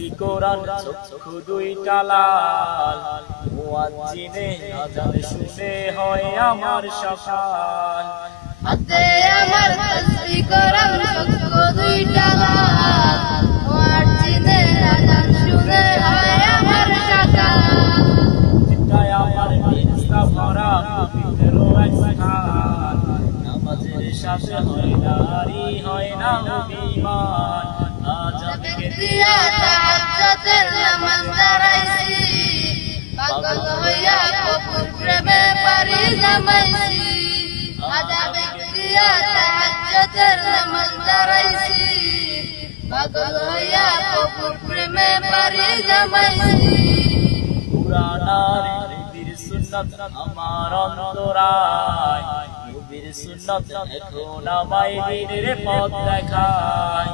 তাসবিহ কোরআন চক্ষু দুইটা লাল মুয়াজ্জিনে আযান শুনে হয় আমার সকাল হাতে আমার তাসবিহ কোরআন চক্ষু দুইটা লাল মুয়াজ্জিনে আযান শুনে হয় আমার সকাল চিন্তায় আমার বিছনা ভরা পবিত্র এক স্থান নামাজের সাথে হয় নারী হয় না অভিমান আযান দিয়া তাহাজ্জুদের নামাজ দাঁড়াইছি পাগল হইয়া কবুর প্রেমে পারি জামাইছি আযাবে দিয়া তাহাজ্জুদের নামাজ দাঁড়াইছি পাগল হইয়া কবুর প্রেমে পারি জামাইছি কুরআনের নবীর সুন্নাত আমার অন্তরায় নবীর সুন্নাত এখন আমায় দিনের পথ দেখায়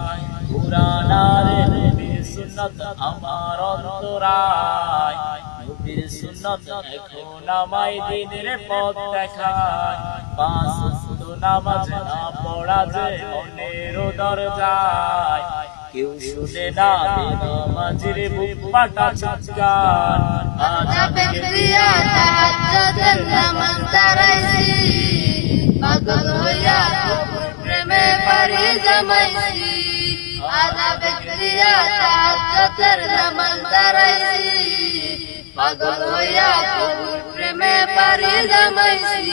কুরআনের নবীর সুন্নাত আমার অন্তরায় নবীর সুন্নাত এখন আমায় দিনের পথ দেখায় পাঁচ ওয়াক্ত নামাজ না পড়া যে অন্যের দরজায় কেউ শুনে না বেনামাজির বুক ফাটা চিৎকার আযাবে দিয়া তাহাজ্জুদের নামাজ দাঁড়াইছি পাগল হইয়া কবুর প্রেমে পারি জামাইছি আযাবে দিয়া তাহাজ্জুদের নামাজ দাঁড়াইছি পাগল হইয়া কবুর প্রেমে পারি জামাইছি